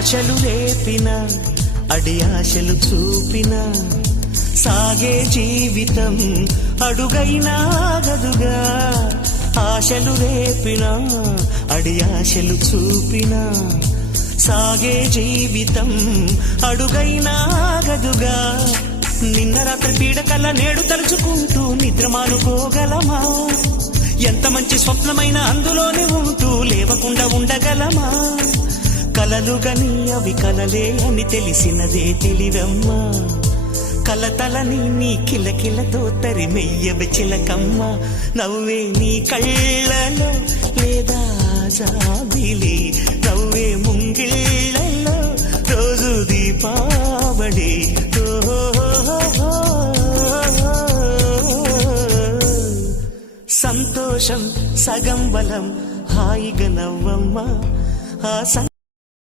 ఆశలు రేపిన అడి ఆశలు చూపిన సాగే జీవితం అడుగైనా ఆగదుగా. ఆశలు రేపిన అడి ఆశలు చూపిన సాగే జీవితం అడుగైనా ఆగదుగా. నిన్న రాత్రి పీడకల నేడు తలుచుకుంటూ నిద్రమానుకోగలమా? ఎంత మంచి స్వప్నమైన అందులోనే ఉంటూ లేవకుండా ఉండగలమా? కలలుగని అవి కలలే అని తెలిసినదే తెలివమ్మా. కలతలని నీ కిలకిలతో తరిమెయ్యవి చిలకమ్మ. నవ్వే నీ కళ్ళలో లేదా జాబిలి, నవ్వే ముంగిళ్ళలో రోజు దీపావళి. సంతోషం సగం బలం, హాయిగా నవ్వమ్మ. ఆ